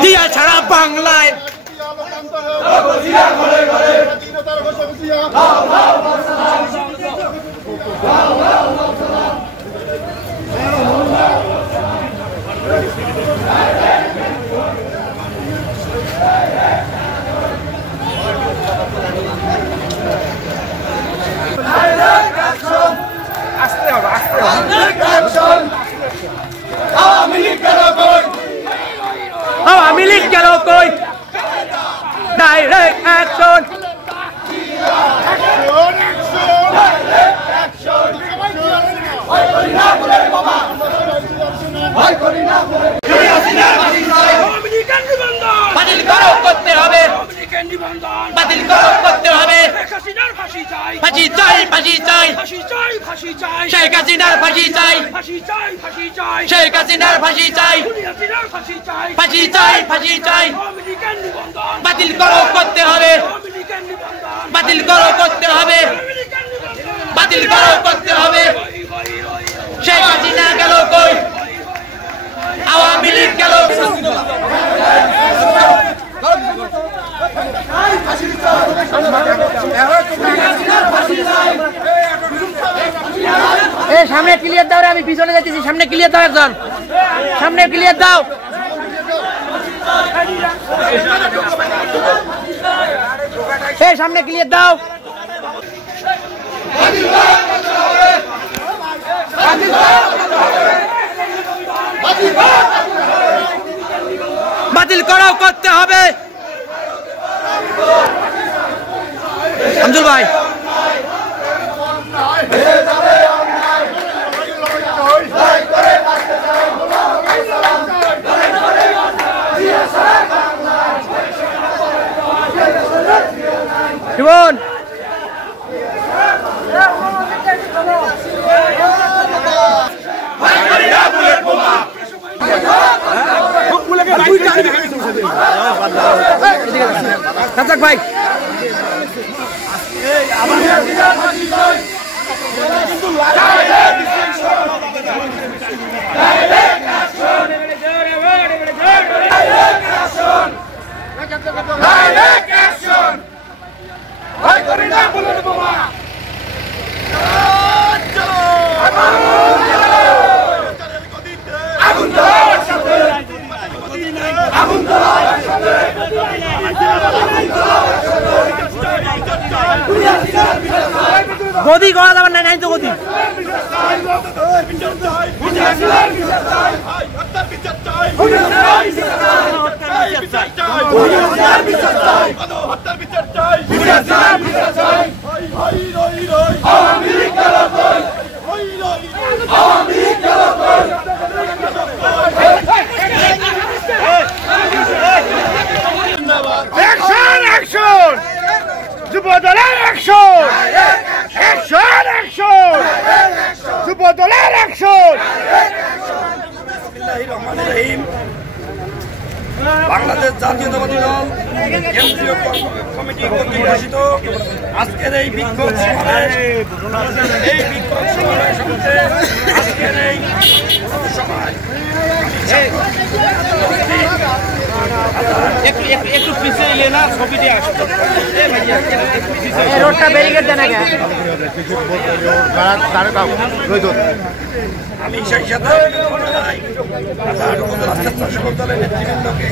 জিয়া ছাড়া বাংলায় আস্তে হবে আস্তে হবে আওয়ামী লীগ গেল কই ডাইরেক্ট অ্যাকশন বাতিল করো করতে হবে বাতিল করো করতে হবে ফাঁসি চাই ফাঁসি চাই শেখ হাসিনার ফাঁসি চাই শেখ হাসিনার ফাঁসি চাই ফাঁসি চাই ফাঁসি চাই বাতিল করো করতে হবে বাতিল করো করতে হবে বাতিল করো করতে হবে শেখ হাসিনা গেল কই আওয়ামী লীগ গেল সামনে ক্লিয়ার দাও রে আমি পিছনে যাচ্ছি সামনে ক্লিয়ার দাও একজন সামনে ক্লিয়ার দাও সামনে ক্লিয়ার দাও বাতিল করাও করতে হবে আমজুল ভাই জীবন ভাই গদি করা যাবে না নাই তো গদি যুবদলের অ্যাকশন অ্যাকশন অ্যাকশন যুবদলের অ্যাকশন বিসমিল্লাহির রহমানির রহিম বাংলাদেশ জাতীয়তাবাদী দল কেন্দ্রীয় কমিটি কর্তৃক ঘোষিত আজকের এই বিক্ষোভ সমাবেশ আজকের এই সভায় একটু পিছিয়ে এলে না ছবিটি আসতো রোডটা ব্যারিকেড দেন আগে আমি সেই সাথে দলের নেতৃবৃন্দকে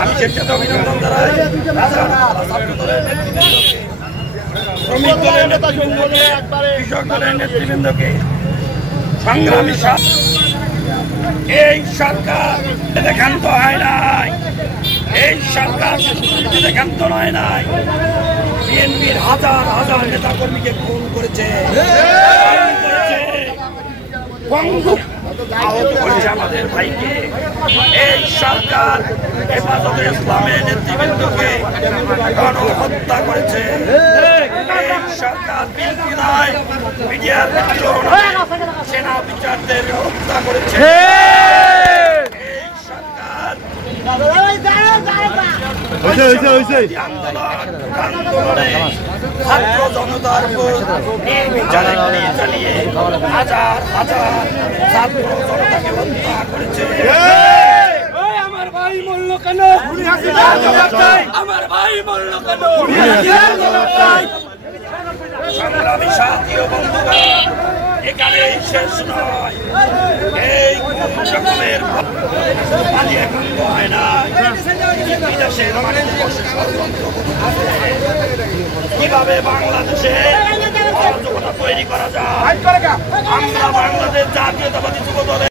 আমি সেই সাথে অভিনন্দন জানাই ছাত্র দলের নেতৃবৃন্দকে শ্রমিক দলের নেতৃবৃন্দকে কৃষক দলের নেতৃবৃন্দকে সংগ্রামী এই সরকার ক্ষান্ত হয় নাই এই সরকার ক্ষান্ত নয় নাই বিএনপির হাজার হাজার নেতা কর্মীকে খুন করেছে আহত করেছে আমাদের ভাইকে এই সরকার হেফাজতে ইসলামের নেতৃবৃন্দকে গণহত্যা করেছে এই সরকার বিলকিনায় মিডিয়ার সেনা বিচারদের হত্যা করেছে এই সরকার ছাত্র জনতার উপর নির্বিচারে গুলি চালিয়ে হাজার হাজার ছাত্র জনতাকে হত্যা করেছে। নাই মূল্য কেন সংগ্রামী সাথী ও বন্ধুরা এখানেই শেষ নয় এই রকমের এখন হয় না বিদেশের মানুষ কিভাবে বাংলাদেশে অরাজকতা তৈরি করা যায় আমরা বাংলাদেশ জাতীয়তাবাদী যুব দলের